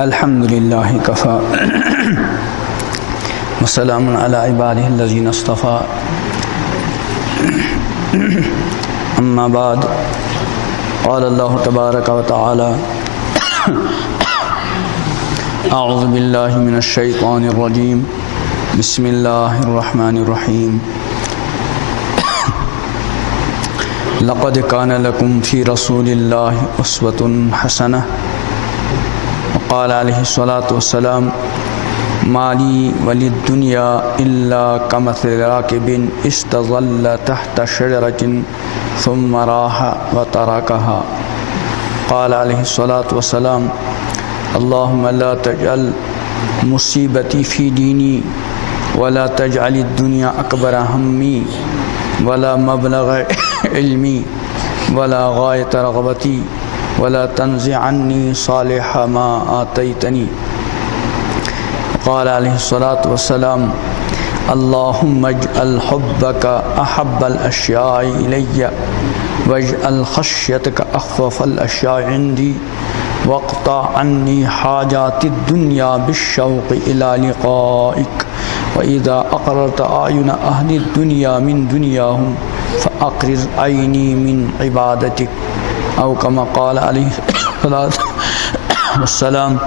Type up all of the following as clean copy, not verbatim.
الحمد للہ کفا وسلام علی عبادہ الذین اصطفیٰ اما بعد قال اللہ تبارک و تعالی اعوذ باللہ من الشیطان الرجیم بسم اللہ الرحمن الرحیم لقد کان لکم فی رسول اللہ اسوۃ حسنہ وقال علیہ الصلاۃ والسلام ما لی وللدنیا الا کمثل راکب استظل تحت شجرۃ ثم راح وترکها قال علیہ الصلاۃ والسلام اللہم لا تجعل مصیبتی فی دینی ولا تجعل الدنیا اکبر ہمی ولا مبلغ علمی ولا غایت رغبتی ولا تنزع عنی صالح ما آتیتنی قال علیہ الصلاۃ والسلام اللہم اجعل حبک احب الاشیاء الی واجعل خشیتک اخوف الاشیاء عندی واقطع عنی حاجات الدنیا بالشوق الى لقائک وإذا أقررت أعين أهل الدنيا من دنياهم فأقرر عيني من عبادتك أو كما قال عليه الصلاة والسلام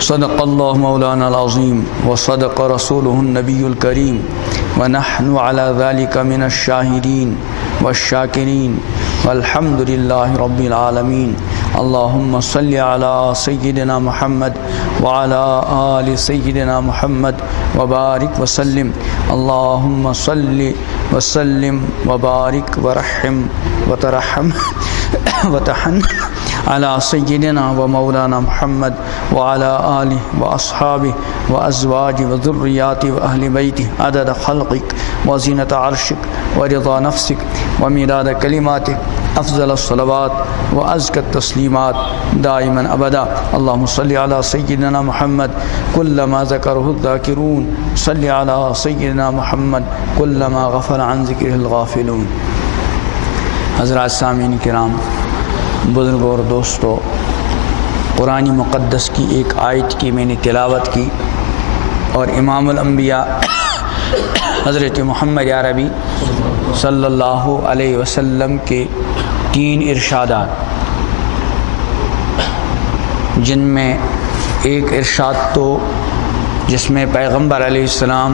صدق الله مولانا العظيم وصدق رسوله النبي الكريم ونحن على ذلك من الشاهدين والشاكرين والحمد لله رب العالمين اللهم صل على سيدنا محمد وعلى آل سيدنا محمد وبارك وسلم اللهم صل وسلم وبارك ورحم وترحم وتحن على سيدنا ومولانا محمد وعلى آله وأصحابه وأزواجه وذرياته وأهل بيته عدد خلقك وزينة عرشك ورضا نفسك ومداد كلماتك أفضل الصلوات وأزكى التسليمات دائما أبدا اللهم صل على سيدنا محمد كلما ذكره الذاكرون صل على سيدنا محمد كلما غفل عن ذكره الغافلون حضرات سامعین کرام، بزرگوں اور دوستو، قرآن مقدس کی ایک آیت کی میں نے تلاوت کی اور امام الانبیاء حضرت محمد عربی صلی اللہ علیہ وسلم کے 3 ارشادات، جن میں ایک ارشاد تو جس میں پیغمبر علیہ السلام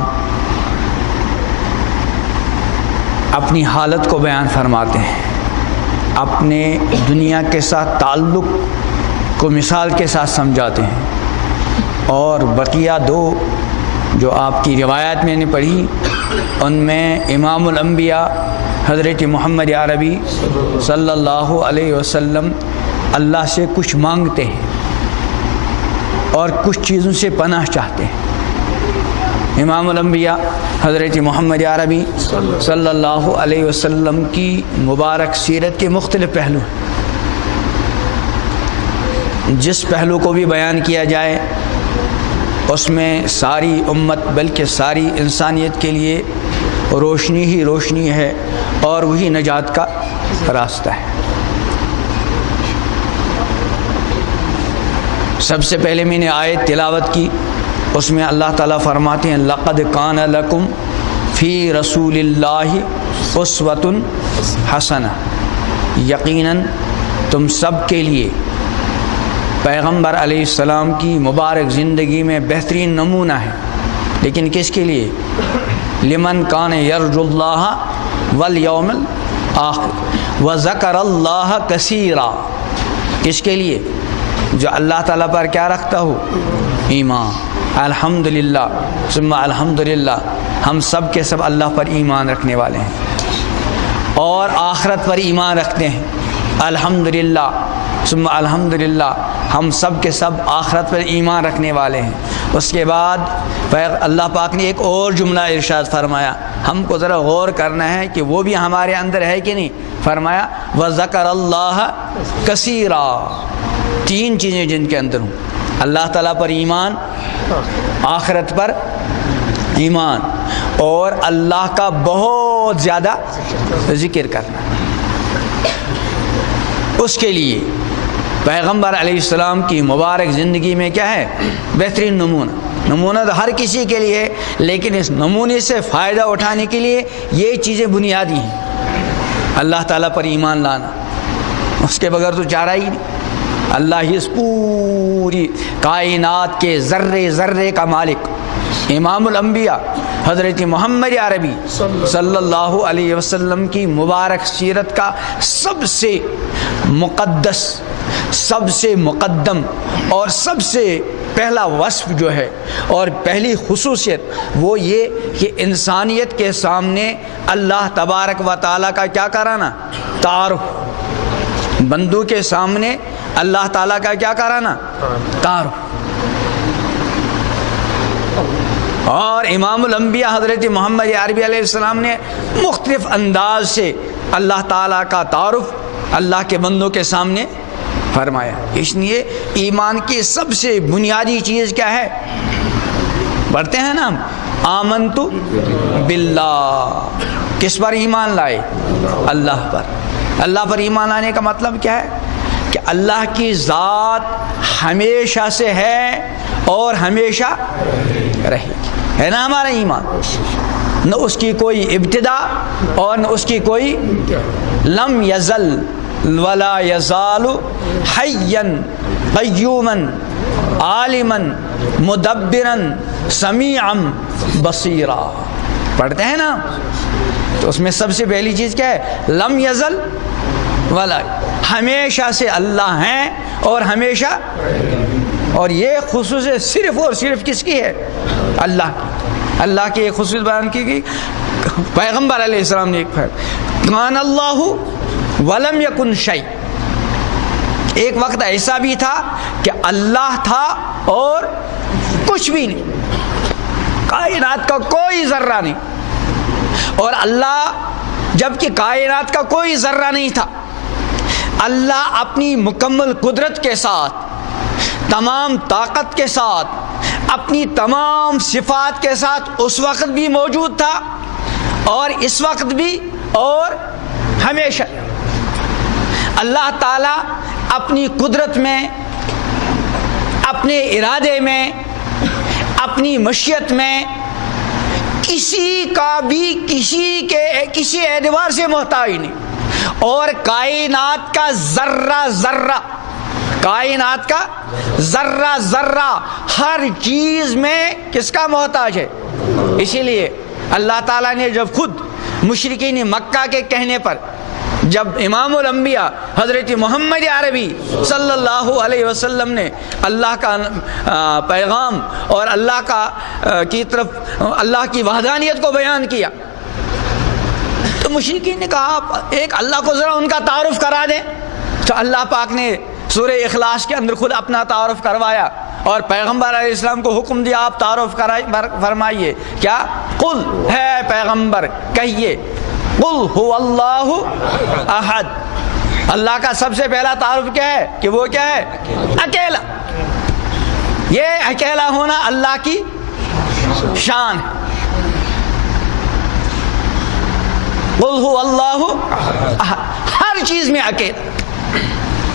اپنی حالت کو بیان فرماتے ہیں، اپنے دنیا کے ساتھ تعلق کو مثال کے ساتھ سمجھاتے ہیں، اور بقیہ 2 جو آپ کی روایت میں نے پڑھی ان میں امام الانبیاء حضرت محمد عربی صلی اللہ علیہ وسلم اللہ سے کچھ مانگتے ہیں اور کچھ چیزوں سے پناہ چاہتے ہیں۔ امام الانبیاء حضرت محمد عربی صلی اللہ علیہ وسلم کی مبارک سیرت کے مختلف پہلو ہیں، جس پہلو کو بھی بیان کیا جائے اس میں ساری امت بلکہ ساری انسانیت کے لیے روشنی ہی روشنی ہے اور وہی نجات کا راستہ ہے۔ سب سے پہلے میں نے آیت تلاوت کی، اس میں اللہ تعالیٰ فرماتے ہیں لقد کان لکم فی رسول اللہ اسوۃ حسنہ، یقیناً تم سب کے لیے پیغمبر علیہ السلام کی مبارک زندگی میں بہترین نمونہ ہے، لیکن کس کے لیے؟ لمن کان یرجو اللہ والیوم الآخر وذکر اللہ کثیرا، کس کے لیے؟ جو اللہ تعالیٰ پر کیا رکھتا ہو؟ ایمان۔ الحمدللہ ثم الحمدللہ، ہم سب کے سب اللہ پر ایمان رکھنے والے ہیں اور آخرت پر ایمان رکھتے ہیں۔ الحمدللہ ثم الحمدللہ، ہم سب کے سب آخرت پر ایمان رکھنے والے ہیں۔ اس کے بعد اللہ پاک نے ایک اور جملہ ارشاد فرمایا، ہم کو ذرا غور کرنا ہے کہ وہ بھی ہمارے اندر ہے کہ نہیں۔ فرمایا وذکر اللہ کثیرا، 3 چیزیں جن کے اندر ہوں، اللہ تعالیٰ پر ایمان، آخرت پر ایمان اور اللہ کا بہت زیادہ ذکر کرنا۔ اس کے لیے پیغمبر علیہ السلام کی مبارک زندگی میں کیا ہے؟ بہترین نمونہ تو ہر کسی کے لیے، لیکن اس نمونے سے فائدہ اٹھانے کے لیے یہ چیزیں بنیادی ہیں۔ اللہ تعالیٰ پر ایمان لانا، اس کے بغیر تو چارہ ہی نہیں۔ اللہ ہی اس پوری کائنات کے ذرے ذرے کا مالک، امام الانبیاء حضرت محمد عربی صلی اللہ علیہ وسلم کی مبارک سیرت کا سب سے مقدس، سب سے مقدم اور سب سے پہلا وصف جو ہے اور پہلی خصوصیت وہ یہ کہ انسانیت کے سامنے اللہ تبارک و تعالیٰ کا کیا کرانا؟ تعارف۔ بندوں کے سامنے اللہ تعالیٰ کا کیا کرانا؟ تعارف۔ اور امام الانبیاء حضرت محمد عربی علیہ السلام نے مختلف انداز سے اللہ تعالیٰ کا تعارف اللہ کے بندوں کے سامنے فرمایا۔ اس لیے ایمان کی سب سے بنیادی چیز کیا ہے؟ پڑھتے ہیں نا ہم، آمنت باللہ۔ کس پر ایمان لائے؟ اللہ پر۔ اللہ پر ایمان لانے کا مطلب کیا ہے؟ کہ اللہ کی ذات ہمیشہ سے ہے اور ہمیشہ رہے گی، ہے نا ہمارا ایمان؟ نہ اس کی کوئی ابتدا اور نہ اس کی کوئی لم یزل ولا یزال حیا قیوما عالما مدبرا سمیعا بصیرا۔ پڑھتے ہیں نا، تو اس میں سب سے پہلی چیز کیا ہے؟ لم یزل ولا، ہمیشہ سے اللہ ہیں اور ہمیشہ، اور یہ خصوصیت صرف اور صرف کس کی ہے؟ اللہ کی۔ اللہ کی ایک خصوصیت بیان کی گئی، پیغمبر علیہ السلام نے ایک کان اللہ ولم یکن شیء، ایک وقت ایسا بھی تھا کہ اللہ تھا اور کچھ بھی نہیں، کائنات کا کوئی ذرہ نہیں، اور اللہ جبکہ کائنات کا کوئی ذرہ نہیں تھا، اللہ اپنی مکمل قدرت کے ساتھ، تمام طاقت کے ساتھ، اپنی تمام صفات کے ساتھ اس وقت بھی موجود تھا اور اس وقت بھی اور ہمیشہ۔ اللہ تعالیٰ اپنی قدرت میں، اپنے ارادے میں، اپنی مشیت میں کسی کا بھی کسی اعتبار سے محتاج نہیں، اور کائنات کا ذرہ ذرہ، کائنات کا ذرہ ذرہ ہر چیز میں کس کا محتاج ہے؟ اسی لیے اللہ تعالیٰ نے جب خود مشرکین مکہ کے کہنے پر جب امام الانبیاء حضرت محمد عربی صلی اللہ علیہ وسلم نے اللہ کا پیغام اور اللہ کا کی طرف اللہ کی وحدانیت کو بیان کیا، تو مشرکین نے کہا ایک اللہ کو ذرا ان کا تعارف کرا دیں، تو اللہ پاک نے سورہ اخلاص کے اندر خود اپنا تعارف کروایا اور پیغمبر علیہ السلام کو حکم دیا آپ تعارف فرمائیے۔ کیا؟ قل، ہے پیغمبر کہیے، قل هو اللہ احد۔ اللہ کا سب سے پہلا تعارف کیا ہے؟ کہ وہ کیا ہے؟ اکیلا۔ یہ اکیلا ہونا اللہ کی شان ہے۔ قل هو اللہ احد، ہر چیز میں اکیلا،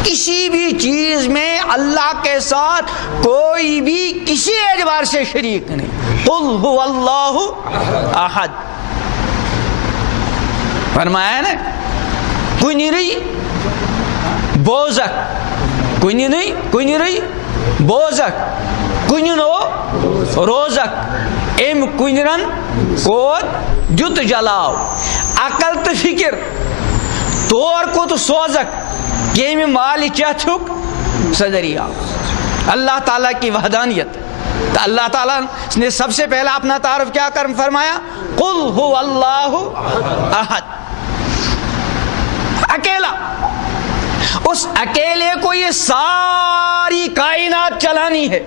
کسی بھی چیز میں اللہ کے ساتھ کوئی بھی کسی اعتبار سے شریک نہیں۔ قل هو اللہ احد، فرمایا نا، کنری بوزک، کنری بوزک، کنو روزک، ام کنرن کود جت جلاو، عقل تو فکر طور کو تو سوزک، یہ میں مال چاچک صدریا۔ اللہ تعالیٰ کی وحدانیت، تو اللہ تعالیٰ نے سب سے پہلا اپنا تعارف کیا فرمایا؟ قل هو اللہ احد، اکیلا۔ اس اکیلے کو یہ ساری کائنات چلانی ہے،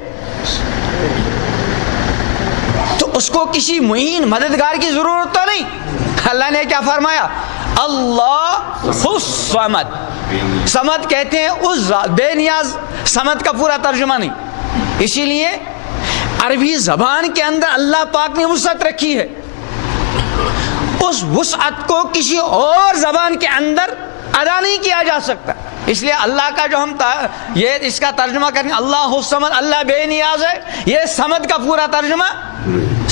تو اس کو کسی معین مددگار کی ضرورت تو نہیں۔ اللہ نے کیا فرمایا؟ اللہ الصمد۔ صمد کہتے ہیں اس ذات، بے نیاز، صمد کا پورا ترجمہ نہیں، اسی لیے عربی زبان کے اندر اللہ پاک نے وسعت رکھی ہے، اس وسعت کو کسی اور زبان کے اندر ادا نہیں کیا جا سکتا. اس لیے اللہ کا جو ہم یہ اس کا ترجمہ کریں اللہ الصمد، اللہ بے نیاز ہے، یہ صمد کا پورا ترجمہ،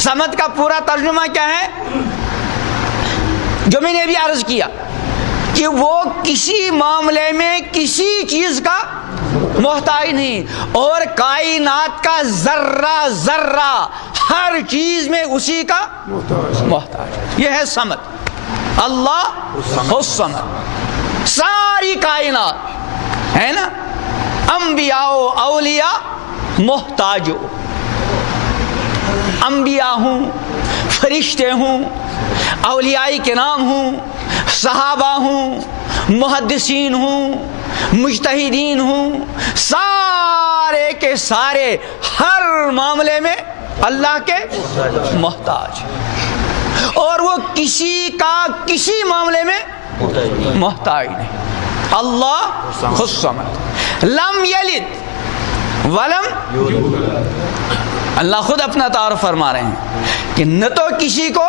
صمد کا پورا ترجمہ کیا ہے؟ جو میں نے بھی عرض کیا کہ وہ کسی معاملے میں کسی چیز کا محتاج نہیں، اور کائنات کا ذرہ ذرہ ہر چیز میں اسی کا محتاج. یہ ہے صمد، اللہ الصمد. ساری کائنات ہے نا، انبیاء و اولیاء محتاج ہو، انبیاء ہوں، فرشتے ہوں، اولیاء کرام ہوں، صحابہ ہوں، محدثین ہوں، مجتہدین ہوں، سارے کے سارے ہر معاملے میں اللہ کے محتاج، اور وہ کسی کا کسی معاملے میں محتاج نہیں. اللہ الصمد لم یلد ولم، اللہ خود اپنا تعارف فرما رہے ہیں کہ نہ تو کسی کو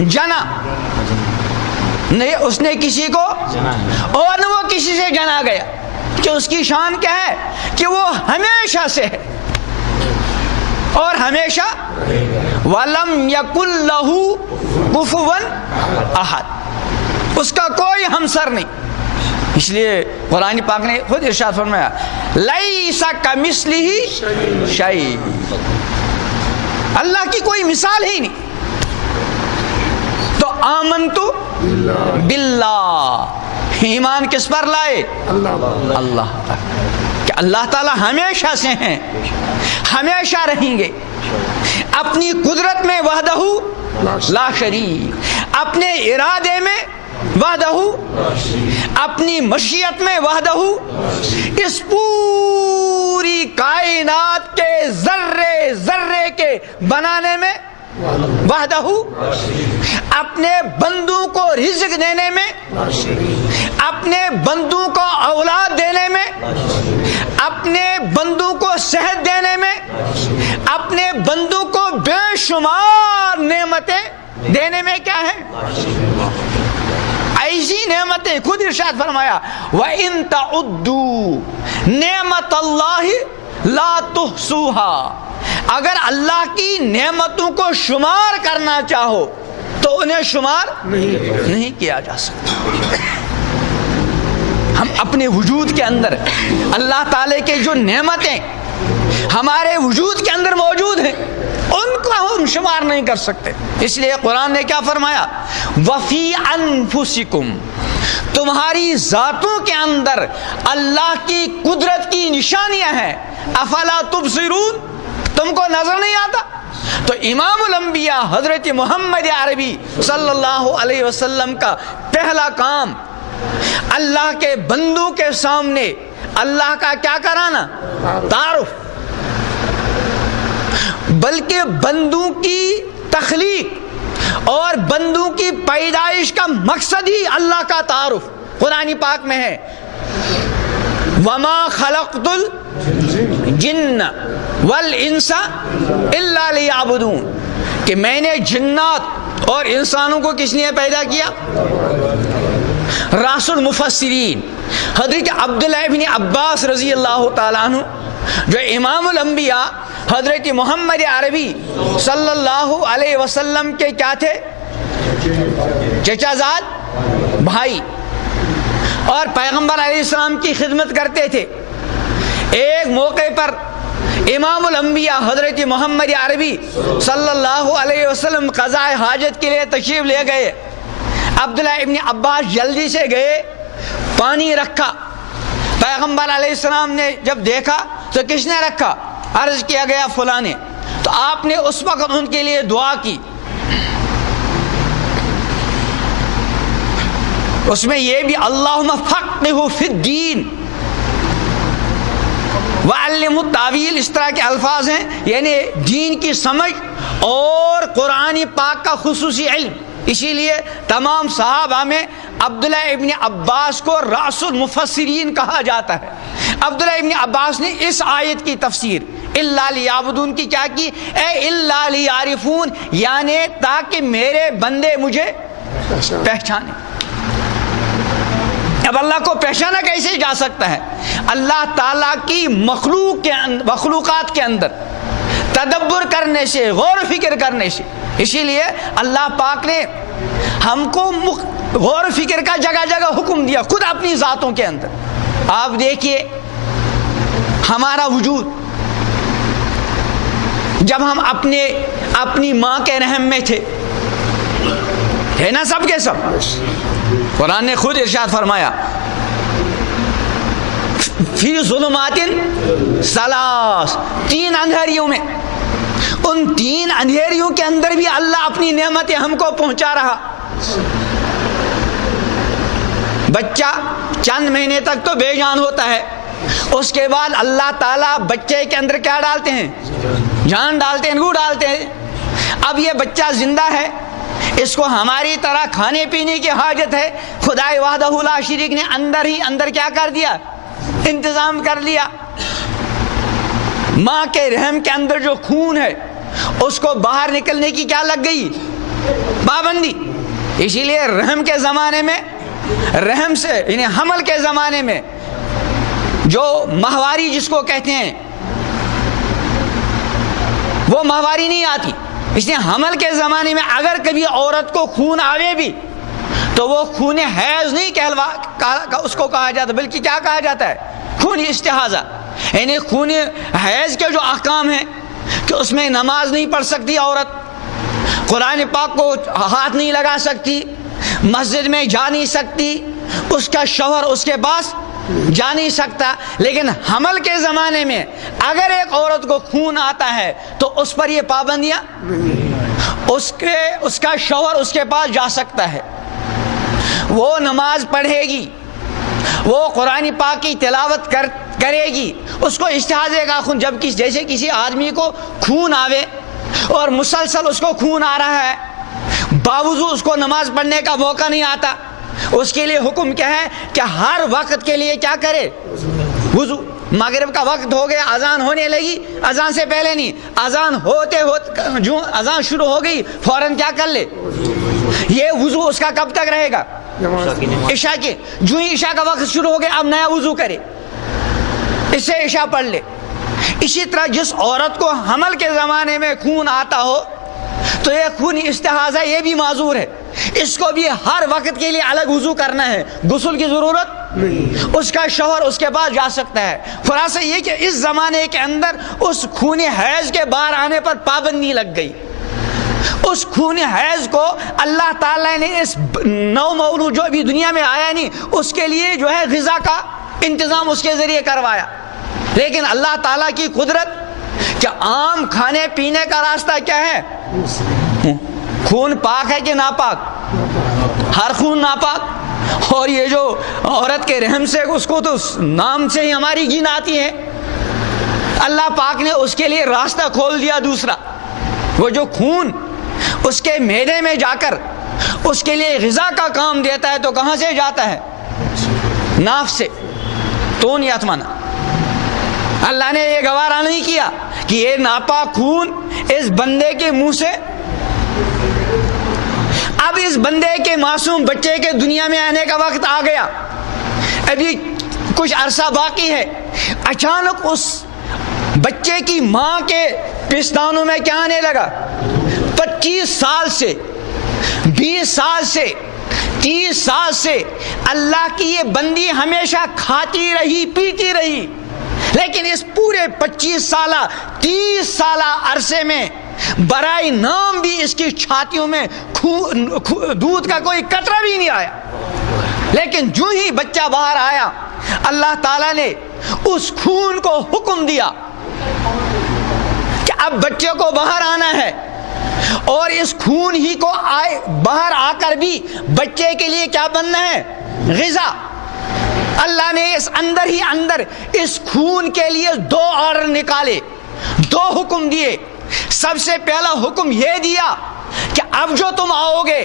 جنا، نہیں اس نے کسی کو، اور نہ وہ کسی سے جنا گیا، کہ اس کی شان کیا ہے کہ وہ ہمیشہ سے ہے اور ہمیشہ. وَلَمْ يَكُنْ لَهُ كُفُوًا أَحَدٌ، اس کا کوئی ہمسر نہیں. اس لیے قرآن پاک نے خود ارشاد فرمایا لَيْسَ كَمِثْلِهِ شَيْءٌ، اللہ کی کوئی مثال ہی نہیں. تو آمنتُ باللہ، ایمان کس پر لائے؟ اللہ پر، کہ اللہ تعالی ہمیشہ سے ہیں، ہمیشہ رہیں گے. اپنی قدرت میں وحدہ لا شریک، اپنے ارادے میں وحدہ، اپنی مشیت میں وحدہ، اس پوری کائنات کے ذرے ذرے کے بنانے میں وحدہ، اپنے بندوں کو رزق دینے میں، اپنے بندوں کو اولاد دینے میں، اپنے بندوں کو صحت دینے میں، اپنے بندوں کو بے شمار نعمتیں دینے میں کیا ہے؟ ایسی نعمتیں خود ارشاد فرمایا وَإِن تَعُدُّوا نِعْمَتَ اللَّهِ لَا تُحْصُوهَا، اگر اللہ کی نعمتوں کو شمار کرنا چاہو تو انہیں شمار نہیں کیا جا سکتا. ہم اپنے وجود کے اندر اللہ تعالی کے جو نعمتیں ہمارے وجود کے اندر موجود ہیں ان کو ہم شمار نہیں کر سکتے. اس لیے قرآن نے کیا فرمایا؟ وَفِي أَنفُسِكُمْ، تمہاری ذاتوں کے اندر اللہ کی قدرت کی نشانیاں ہیں. افلا تبصرون، تم کو نظر نہیں آتا؟ تو امام الانبیاء حضرت محمد عربی صلی اللہ علیہ وسلم کا پہلا کام اللہ کے بندوں کے سامنے اللہ کا کیا کرانا؟ تعارف. بلکہ بندوں کی تخلیق اور بندوں کی پیدائش کا مقصد ہی اللہ کا تعارف. قرآن پاک میں ہے وَمَا خَلَقْتُ الْجِنَّ وَالْإِنسَ إِلَّا لِيَعْبُدُونَ، کہ میں نے جنات اور انسانوں کو کس لیے پیدا کیا؟ راس المفسرین حضرت عبداللہ ابن عباس رضی اللہ تعالیٰ عنہ، جو امام الانبیاء حضرت محمد عربی صلی اللہ علیہ وسلم کے کیا تھے؟ چچا زاد بھائی، اور پیغمبر علیہ السلام کی خدمت کرتے تھے. ایک موقع پر امام الانبیاء حضرت محمد عربی صلی اللہ علیہ وسلم قضاء حاجت کے لیے تشریف لے گئے. عبداللہ ابن عباس جلدی سے گئے، پانی رکھا. پیغمبر علیہ السلام نے جب دیکھا تو کس نے رکھا؟ عرض کیا گیا فلاں نے. تو آپ نے اس وقت ان کے لیے دعا کی. اس میں یہ بھی اللہم فقہہ فی الدین وعلمہ التاویل، اس طرح کے الفاظ ہیں، یعنی دین کی سمجھ اور قرآن پاک کا خصوصی علم. اسی لیے تمام صحابہ میں عبداللہ ابن عباس کو راس المفسرین کہا جاتا ہے. عبداللہ ابن عباس نے اس آیت کی تفسیر الا لیعبدون کی کیا کی؟ اے الا لیعرفون، یعنی تاکہ میرے بندے مجھے پہچانے. اب اللہ کو پہچانا کیسے جا سکتا ہے؟ اللہ تعالیٰ کی مخلوقات کے اندر تدبر کرنے سے، غور و فکر کرنے سے. اسی لیے اللہ پاک نے ہم کو غور و فکر کا جگہ جگہ حکم دیا، خود اپنی ذاتوں کے اندر. آپ دیکھیے ہمارا وجود، جب ہم اپنی ماں کے رحم میں تھے، ہے نا سب کے سب. قرآن نے خود ارشاد فرمایا فی ظلمات ثلاث، 3 اندھیریوں میں. ان 3 اندھیریوں کے اندر بھی اللہ اپنی نعمتیں ہم کو پہنچا رہا. بچہ چند مہینے تک تو بے جان ہوتا ہے، اس کے بعد اللہ تعالیٰ بچے کے اندر کیا ڈالتے ہیں؟ جان ڈالتے ہیں، روح ڈالتے ہیں. اب یہ بچہ زندہ ہے، اس کو ہماری طرح کھانے پینے کی حاجت ہے. خدا وحدہ لا شریک نے اندر ہی اندر کیا کر دیا؟ انتظام کر لیا. ماں کے رحم کے اندر جو خون ہے اس کو باہر نکلنے کی کیا لگ گئی؟ پابندی. اسی لیے رحم کے زمانے میں، رحم سے یعنی حمل کے زمانے میں جو ماہواری جس کو کہتے ہیں وہ ماہواری نہیں آتی. اس لیے حمل کے زمانے میں اگر کبھی عورت کو خون آوے بھی تو وہ خون حیض نہیں اس کو کہا جاتا، بلکہ کیا کہا جاتا ہے؟ خون استحاضہ. یعنی خون حیض کے جو احکام ہیں کہ اس میں نماز نہیں پڑھ سکتی عورت، قرآن پاک کو ہاتھ نہیں لگا سکتی، مسجد میں جا نہیں سکتی، اس کا شوہر اس کے پاس جا نہیں سکتا. لیکن حمل کے زمانے میں اگر ایک عورت کو خون آتا ہے تو اس پر یہ پابندیاں، اس کا شوہر اس کے پاس جا سکتا ہے، وہ نماز پڑھے گی، وہ قرآن پاک کی تلاوت کرے گی. اس کو استحاضے کا خون، جب جیسے کسی آدمی کو خون آوے اور مسلسل اس کو خون آ رہا ہے، باوجود اس کو نماز پڑھنے کا موقع نہیں آتا، اس کے لیے حکم کیا ہے کہ ہر وقت کے لیے کیا کرے؟ وضو. مغرب کا وقت ہو گیا، اذان ہونے لگی، اذان سے پہلے نہیں، اذان ہوتے جو اذان شروع ہو گئی فوراً کیا کر لے؟ یہ وضو اس کا کب تک رہے گا؟ عشاء کے. جو ہی عشاء کا وقت شروع ہو گیا اب نیا وضو کرے، اس سے عشاء پڑھ لے. اسی طرح جس عورت کو حمل کے زمانے میں خون آتا ہو تو یہ خون استحاضہ یہ بھی معذور ہے، اس کو بھی ہر وقت کے لیے الگ وضو کرنا ہے، غسل کی ضرورت نہیں. اس کا شوہر اس کے پاس جا سکتا ہے. خلاصہ یہ کہ اس زمانے کے اندر اس خون حیض کے باہر آنے پر پابندی لگ گئی. اس خون حیض کو اللہ تعالیٰ نے اس نو مولود جو ابھی دنیا میں آیا نہیں اس کے لیے جو ہے غذا کا انتظام اس کے ذریعے کروایا. لیکن اللہ تعالیٰ کی قدرت کہ عام کھانے پینے کا راستہ کیا ہے؟ خون پاک ہے کہ ناپاک؟ ہر خون ناپاک. اور یہ جو عورت کے رحم سے اس کو تو نام سے ہی ہماری جین آتی ہے. اللہ پاک نے اس کے لیے راستہ کھول دیا دوسرا. وہ جو خون اس کے معدے میں جا کر اس کے لیے غذا کا کام دیتا ہے تو کہاں سے جاتا ہے؟ ناف سے. تو نہیں اتمانا. اللہ نے یہ گوارا نہیں کیا کہ یہ ناپاک خون اس بندے کے منہ سے، اب اس بندے کے معصوم بچے کے دنیا میں آنے کا وقت آ گیا، ابھی کچھ عرصہ باقی ہے، اچانک اس بچے کی ماں کے پستانوں میں کیا آنے لگا؟ 25 سال سے، 20 سال سے، 30 سال سے اللہ کی یہ بندی ہمیشہ کھاتی رہی پیتی رہی، لیکن اس پورے 25 سالہ 30 سالہ عرصے میں برائے نام بھی اس کی چھاتیوں میں دودھ کا کوئی قطرہ بھی نہیں آیا. لیکن جو ہی بچہ باہر آیا اللہ تعالیٰ نے اس خون کو حکم دیا کہ اب بچے کو باہر آنا ہے، اور اس خون ہی کو باہر آ کر بھی بچے کے لیے کیا بننا ہے؟ غذا. اللہ نے اس اندر ہی اندر اس خون کے لیے 2 آرڈر نکالے، 2 حکم دیے. سب سے پہلا حکم یہ دیا کہ اب جو تم آؤ گے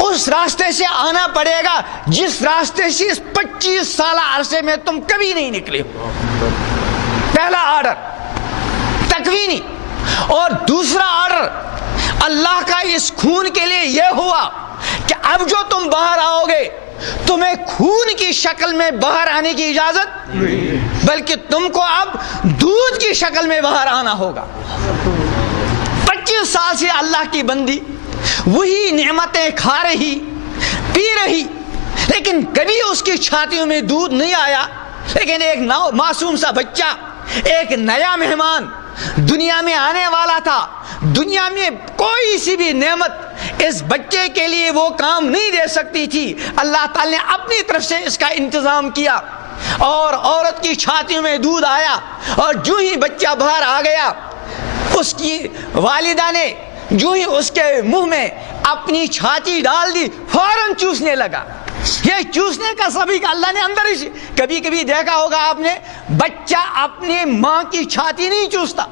اس راستے سے آنا پڑے گا جس راستے سے اس 25 سالہ عرصے میں تم کبھی نہیں نکلے ہو. پہلا آرڈر تکوینی. اور دوسرا آرڈر اللہ کا اس خون کے لیے یہ ہوا کہ اب جو تم باہر آؤ گے تمہیں خون کی شکل میں باہر آنے کی اجازت بلکہ تم کو اب دودھ کی شکل میں باہر آنا ہوگا۔ 25 سال سے اللہ کی بندی وہی نعمتیں کھا رہی پی رہی، لیکن کبھی اس کی چھاتیوں میں دودھ نہیں آیا، لیکن ایک معصوم سا بچہ، ایک نیا مہمان دنیا میں آنے والا تھا، دنیا میں کوئی سی بھی نعمت اس بچے کے لیے وہ کام نہیں دے سکتی تھی، اللہ تعالی نے اپنی طرف سے اس کا انتظام کیا اور عورت کی چھاتیوں میں دودھ آیا، اور جو ہی بچہ باہر آ گیا اس کی والدہ نے جو ہی اس کے منہ میں اپنی چھاتی ڈال دی فوراً چوسنے لگا۔ یہ چوسنے کا سبب اللہ نے اندر ہی، کبھی کبھی دیکھا ہوگا آپ نے بچہ اپنے ماں کی چھاتی نہیں چوستا،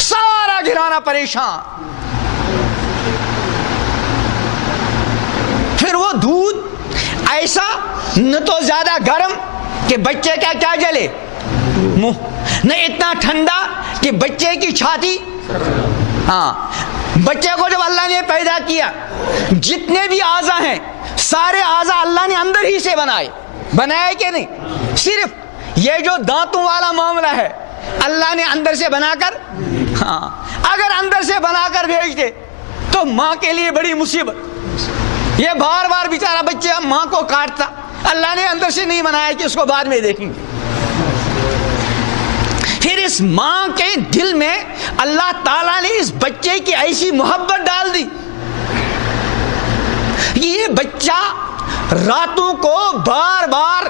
سارا گھرانا پریشان، پھر وہ دودھ ایسا نہ تو زیادہ گرم کہ بچے کا کیا جلے منہ، نہ اتنا ٹھنڈا کہ بچے کی چھاتی۔ ہاں، بچے کو جب اللہ نے پیدا کیا جتنے بھی اعضاء ہیں سارے اعضاء اللہ نے اندر ہی سے بنائے کہ نہیں؟ صرف یہ جو دانتوں والا معاملہ ہے اللہ نے اندر سے بنا کر، ہاں اگر اندر سے بنا کر بھیج دے تو ماں کے لیے بڑی مصیبت، یہ بار بار بیچارہ بچہ ماں کو کاٹتا، اللہ نے اندر سے نہیں بنایا کہ اس کو بعد میں دیکھیں گے۔ پھر اس ماں کے دل میں اللہ تعالیٰ نے اس بچے کی ایسی محبت ڈال دی، یہ بچہ راتوں کو بار بار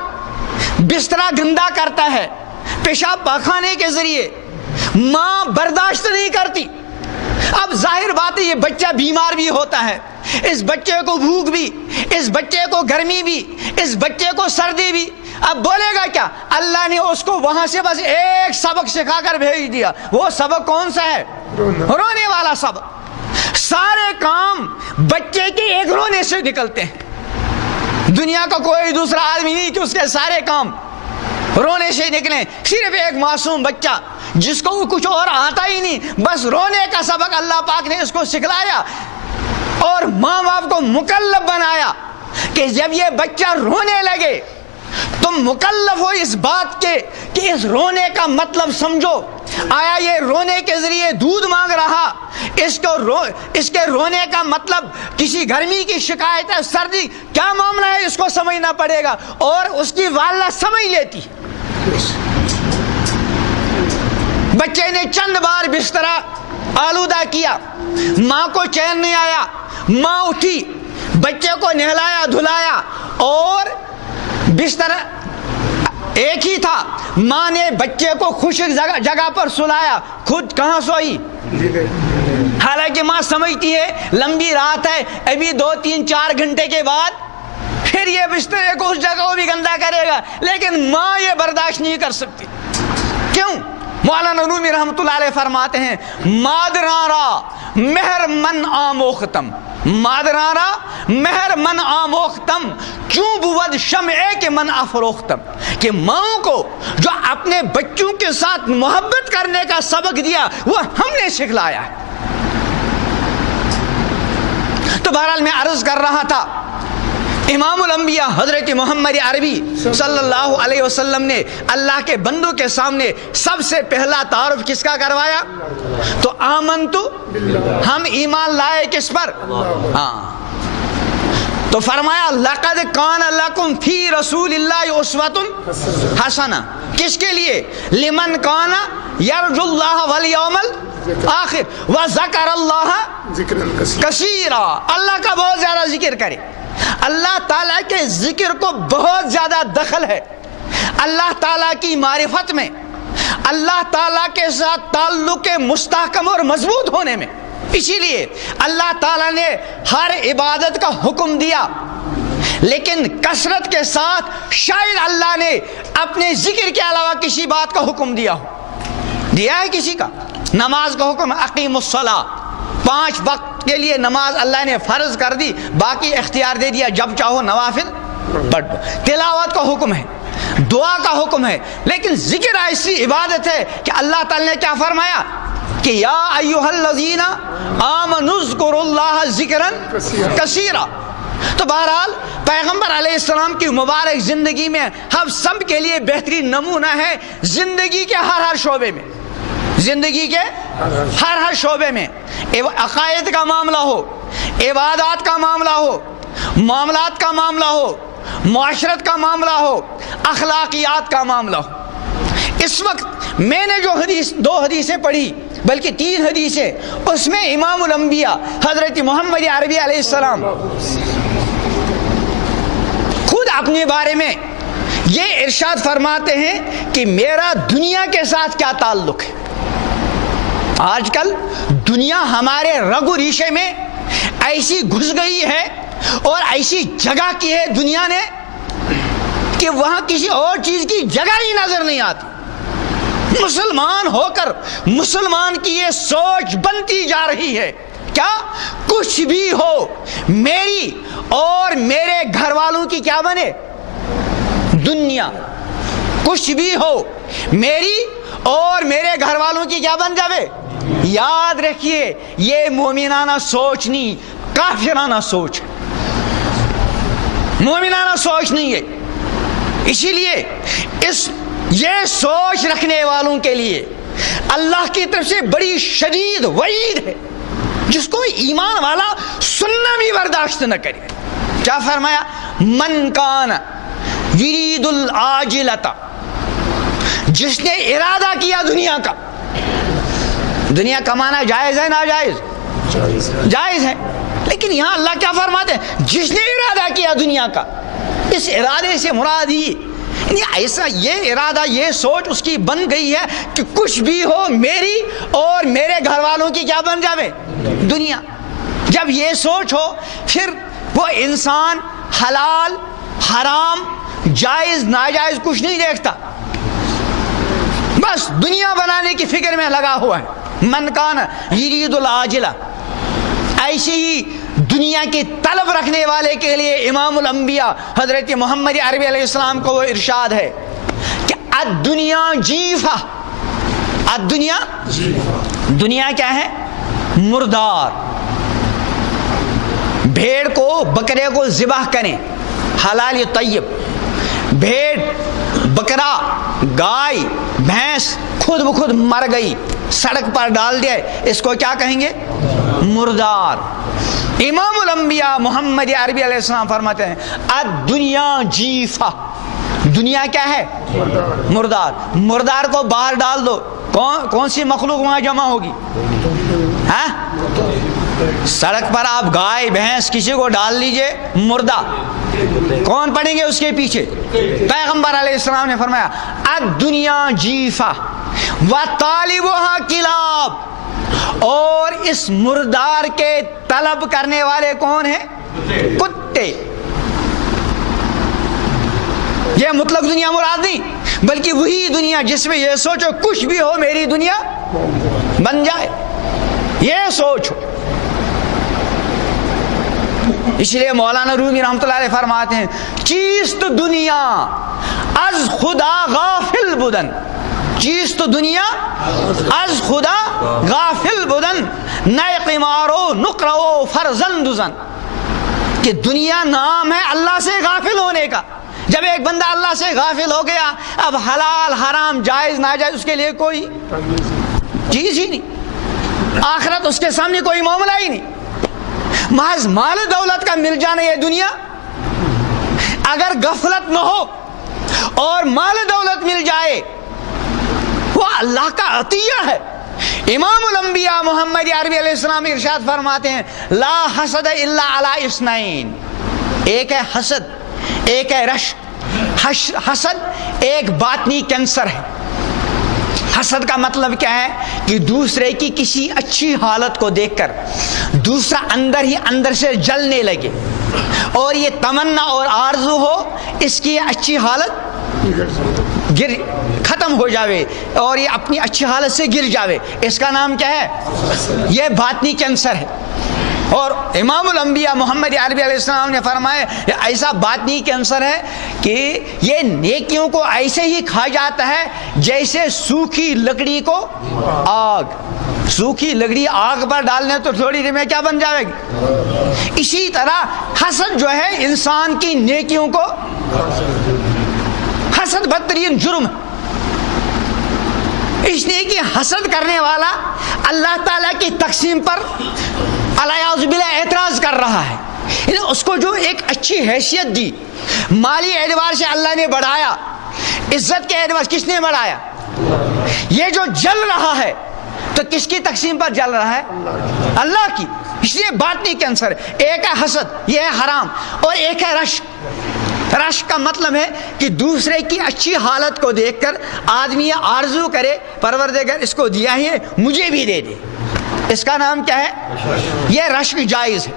بسترا گندا کرتا ہے پیشاب پاخانے کے ذریعے، ماں برداشت نہیں کرتی۔ اب ظاہر بات ہے یہ بچہ بیمار بھی ہوتا ہے، اس بچے کو بھوک بھی، اس بچے کو گرمی بھی، اس بچے کو سردی بھی، اب بولے گا کیا؟ اللہ نے اس کو وہاں سے بس ایک سبق سکھا کر بھیج دیا، وہ سبق کون سا ہے؟ رونے والا سبق۔ سارے کام بچے کے ایک رونے سے نکلتے ہیں، دنیا کا کوئی دوسرا آدمی نہیں کہ اس کے سارے کام رونے سے نکلیں، صرف ایک معصوم بچہ جس کو کچھ اور آتا ہی نہیں، بس رونے کا سبق اللہ پاک نے اس کو سکھلایا اور ماں باپ کو مکلف بنایا کہ جب یہ بچہ رونے لگے تم مکلف ہو اس بات کے کہ اس رونے کا مطلب سمجھو، آیا یہ رونے کے ذریعے دودھ مانگ رہا، اس کے رونے کا مطلب کسی گرمی کی شکایت ہے، سردی کیا معاملہ ہے، اس کو سمجھنا پڑے گا، اور اس کی والدہ سمجھ لیتی۔ بچے نے چند بار بسترا آلودہ کیا، ماں کو چین نہیں آیا، ماں اٹھی بچے کو نہلایا دھلایا اور بستر ایک ہی تھا، ماں نے بچے کو خشک جگہ پر سلایا، خود کہاں سوئی؟ حالانکہ ماں سمجھتی ہے لمبی رات ہے، ابھی 2 3 4 گھنٹے کے بعد پھر یہ بسترے کو اس جگہ کو بھی گندا کرے گا، لیکن ماں یہ برداشت نہیں کر سکتی۔ کیوں؟ مولانا رومی رحمۃ اللہ علیہ فرماتے ہیں مادرارا مہر من آموختم، مادرارا مہر من آموختم چوں بود شمعے کے من افروختم، کہ ماں کو جو اپنے بچوں کے ساتھ محبت کرنے کا سبق دیا وہ ہم نے سکھلایا ہے۔ تو بہرحال میں عرض کر رہا تھا امام الانبیاء حضرت محمد عربی صلی اللہ علیہ وسلم نے اللہ کے بندوں کے سامنے سب سے پہلا تعارف کس کا کروایا؟ تو آمنتو، ہم ایمان لائے کس پر؟ ہاں، تو فرمایا لقد کان لکم فی رسول اللہ اسوۃ حسنہ، کس کے لیے؟ لمن کان یرجو اللہ والیوم الآخر وذکر اللہ کثیرا، اللہ کا بہت زیادہ ذکر کرے، اللہ تعالیٰ کے ذکر کو بہت زیادہ دخل ہے اللہ تعالیٰ کی معرفت میں، اللہ تعالیٰ کے ساتھ تعلق مستحکم اور مضبوط ہونے میں، اسی لیے اللہ تعالیٰ نے ہر عبادت کا حکم دیا، لیکن کثرت کے ساتھ شاید اللہ نے اپنے ذکر کے علاوہ کسی بات کا حکم دیا ہو، دیا ہے کسی کا؟ نماز کا حکم اقیم الصلاۃ، 5 وقت کے لیے نماز اللہ نے فرض کر دی، باقی اختیار دے دیا جب چاہو نوافل پڑھ دو، تلاوت کا حکم ہے، دعا کا حکم ہے، لیکن ذکر ایسی عبادت ہے کہ اللہ تعالی نے کیا فرمایا کہ یا ایھا الذین آمنوا اذکروا اللہ ذکرا کثیرا، تو بہرحال پیغمبر علیہ السلام کی مبارک زندگی میں ہم سب کے لیے بہترین نمونہ ہے زندگی کے ہر شعبے میں، زندگی کے ہر شعبے میں، عقائد کا معاملہ ہو، عبادات کا معاملہ ہو، معاملات کا معاملہ ہو، معاشرت کا معاملہ ہو، اخلاقیات کا معاملہ ہو۔ اس وقت میں نے جو دو حدیثیں پڑھی بلکہ 3 حدیثیں، اس میں امام الانبیاء حضرت محمد عربی علیہ السلام خود اپنے بارے میں یہ ارشاد فرماتے ہیں کہ میرا دنیا کے ساتھ کیا تعلق ہے۔ آج کل دنیا ہمارے رگ و ریشے میں ایسی گھس گئی ہے اور ایسی جگہ کی ہے دنیا نے کہ وہاں کسی اور چیز کی جگہ ہی نظر نہیں آتی۔ مسلمان ہو کر مسلمان کی یہ سوچ بنتی جا رہی ہے، کیا کچھ بھی ہو میری اور میرے گھر والوں کی کیا بنے؟ دنیا۔ کچھ بھی ہو میری اور میرے گھر والوں کی کیا بن جاوے؟ یاد رکھیے یہ مومنانہ سوچ نہیں، کافرانہ سوچ ہے، مومنانہ سوچ نہیں ہے۔ اسی لیے یہ سوچ رکھنے والوں کے لیے اللہ کی طرف سے بڑی شدید وعید ہے، جس کو ایمان والا سننا بھی برداشت نہ کرے۔ کیا فرمایا؟ من کان یرید العاجلۃ، جس نے ارادہ کیا دنیا کا۔ دنیا کمانا جائز ہے ناجائز؟ جائز ہے، لیکن یہاں اللہ کیا فرماتے ہیں؟ جس نے ارادہ کیا دنیا کا۔ اس ارادے سے مراد ہی یعنی ایسا یہ ارادہ، یہ سوچ اس کی بن گئی ہے کہ کچھ بھی ہو میری اور میرے گھر والوں کی کیا بن جاوے؟ دنیا۔ جب یہ سوچ ہو پھر وہ انسان حلال حرام جائز ناجائز کچھ نہیں دیکھتا، بس دنیا بنانے کی فکر میں لگا ہوا ہے۔ من کان یرید العاجلہ، ایسی ہی دنیا کی طلب رکھنے والے کے لیے امام الانبیاء حضرت محمد عربی علیہ السلام کو وہ ارشاد ہے کہ الدنیا جیفہ، الدنیا دنیا کیا ہے؟ مردار۔ بھیڑ کو بکرے کو ذبح کریں، حلال طیب، بھیڑ بکرا گائے بھینس خود بخود مر گئی، سڑک پر ڈال دیا، اس کو کیا کہیں گے؟ مردار۔ امام الانبیاء محمد عربی علیہ السلام فرماتے ہیں الدنیا جیفہ، دنیا کیا ہے؟ مردار۔ مردار کو باہر ڈال دو، کون سی مخلوق وہاں جمع ہوگی؟ ہاں؟ سڑک پر آپ گائے بھینس کسی کو ڈال لیجئے، مردہ، کون پڑیں گے اس کے پیچھے؟ پیغمبر علیہ السلام نے فرمایا الدنیا جیفہ وطالبها کلاب، اور اس مردار کے طلب کرنے والے کون ہیں؟ کتے۔ یہ مطلق دنیا مراد نہیں، بلکہ وہی دنیا جس میں یہ سوچو کچھ بھی ہو میری دنیا بن جائے، یہ سوچ ہو۔ اس لیے مولانا رومی رحمۃ اللہ علیہ فرماتے ہیں چیست دنیا از خدا غافل بدن، چیست دنیا از خدا غافل بدن، نئے قمارو نقرو فرزند زن، کہ دنیا نام ہے اللہ سے غافل ہونے کا۔ جب ایک بندہ اللہ سے غافل ہو گیا، اب حلال حرام جائز ناجائز اس کے لیے کوئی چیز ہی نہیں، آخرت اس کے سامنے کوئی معاملہ ہی نہیں۔ محض مال دولت کا مل جانا یہ دنیا، اگر غفلت نہ ہو اور مال دولت مل جائے وہ اللہ کا عطیہ ہے۔ امام الانبیاء محمد عربی علیہ السلام ارشاد فرماتے ہیں لا حسد الا علی اثنین، ایک ہے حسد، ایک ہے رشک۔ حسد ایک باطنی کینسر ہے۔ حسد کا مطلب کیا ہے کہ دوسرے کی کسی اچھی حالت کو دیکھ کر دوسرا اندر ہی اندر سے جلنے لگے اور یہ تمنا اور آرزو ہو اس کی اچھی حالت ختم ہو جاوے اور یہ اپنی اچھی حالت سے گر جاوے، اس کا نام کیا ہے؟ یہ باطنی کینسر ہے۔ اور امام الانبیاء محمد عربی علیہ السلام نے فرمایا یہ ایسا باطنی کینسر ہے کہ یہ نیکیوں کو ایسے ہی کھا جاتا ہے جیسے سوکھی لکڑی کو آگ۔ سوکھی لکڑی آگ پر ڈالنے تو تھوڑی دیر میں کیا بن جائے گی. اسی طرح حسد جو ہے انسان کی نیکیوں کو، حسد بدترین جرم ہے، اس لیے کہ حسد کرنے والا اللہ تعالیٰ کی تقسیم پر الیاذ باللہ اعتراض کر رہا ہے. اس کو جو ایک اچھی حیثیت دی، مالی اعتبار سے اللہ نے بڑھایا، عزت کے اعتبار سے کس نے بڑھایا؟ یہ جو جل رہا ہے تو کس کی تقسیم پر جل رہا ہے؟ اللہ کی. اس لیے باطنی کینسر ہے. ایک ہے حسد، یہ ہے حرام، اور ایک ہے رشک. رشک کا مطلب ہے کہ دوسرے کی اچھی حالت کو دیکھ کر آدمی یہ آرزو کرے پروردگار اس کو دیا ہے مجھے بھی دے دے. اس کا نام کیا ہے؟ یہ رشک جائز ہے.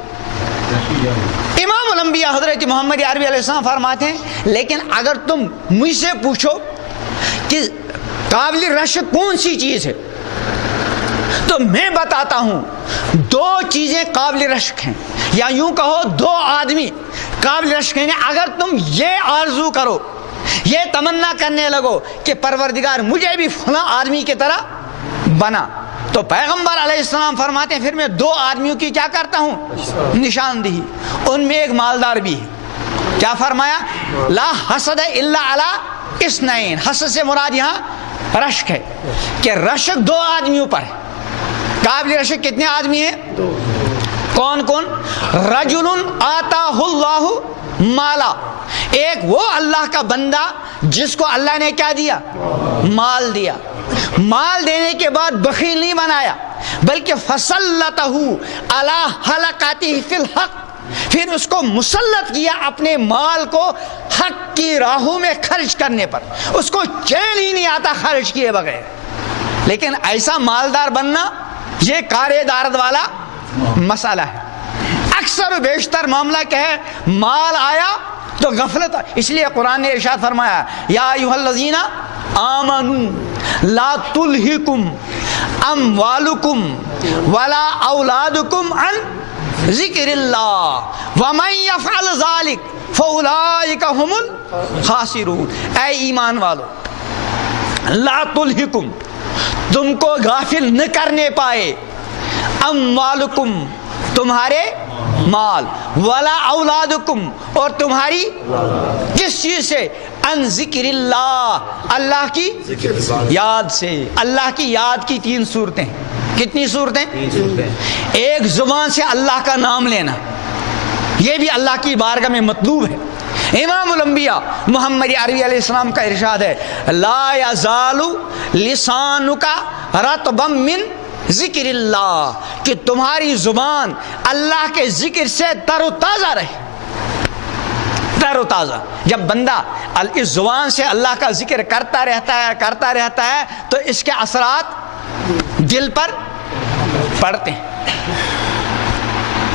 امام الانبیاء حضرت محمد عربی علیہ السلام فرماتے ہیں لیکن اگر تم مجھ سے پوچھو کہ قابل رشک کون سی چیز ہے تو میں بتاتا ہوں دو چیزیں قابل رشک ہیں، یا یوں کہو دو آدمی قابل رشک ہیں. اگر تم یہ آرزو کرو، یہ تمنا کرنے لگو کہ پروردگار مجھے بھی فلاں آدمی کی طرح بنا، تو پیغمبر علیہ السلام فرماتے ہیں پھر میں دو آدمیوں کی کیا کرتا ہوں؟ نشاندہی. ان میں ایک مالدار بھی ہے. کیا فرمایا؟ لا حسد الا علی اثنین. حسد سے مراد یہاں رشک ہے کہ رشک دو آدمیوں پر ہے. قابل رشک کتنے آدمی ہیں؟ کون کون؟ رجل آتاہ اللہ مالا. ایک وہ اللہ کا بندہ جس کو اللہ نے کیا دیا؟ مال دیا. مال دینے کے بعد بخیل نہیں بنایا بلکہ فسلطہ علی حلقاتہ فی الحق، پھر اس کو مسلط کیا اپنے مال کو حق کی راہوں میں خرچ کرنے پر. اس کو چین ہی نہیں آتا خرچ کیے بغیر. لیکن ایسا مالدار بننا یہ کار دارت والا مسئلہ ہے. اکثر و بیشتر معاملہ کیا ہے؟ مال آیا تو غفلت. اس لیے قرآن نے ارشاد فرمایا یا ایھا الذین آمنوا لا تلہکم اموالکم ولا اولادکم عن ذکر اللہ ومن یفعل ذلک فاولئک هم الخاسرون. اے ایمان والو، لا تلہکم، تم کو غافل نہ کرنے پائے، اموالکم، تمہارے مال، ولا اولادکم، اور تمہاری کس چیز سے؟ ان ذکر اللہ، اللہ کی یاد سے. اللہ کی یاد کی تین صورتیں. کتنی صورتیں؟ ایک زبان سے اللہ کا نام لینا، یہ بھی اللہ کی بارگاہ میں مطلوب ہے. امام الانبیاء محمد عربی علیہ السلام کا ارشاد ہے لا یزال لسانک رطبا من ذکر اللہ، کہ تمہاری زبان اللہ کے ذکر سے تر و تازہ رہے. تر و تازہ. جب بندہ اس زبان سے اللہ کا ذکر کرتا رہتا ہے تو اس کے اثرات دل پر پڑتے ہیں.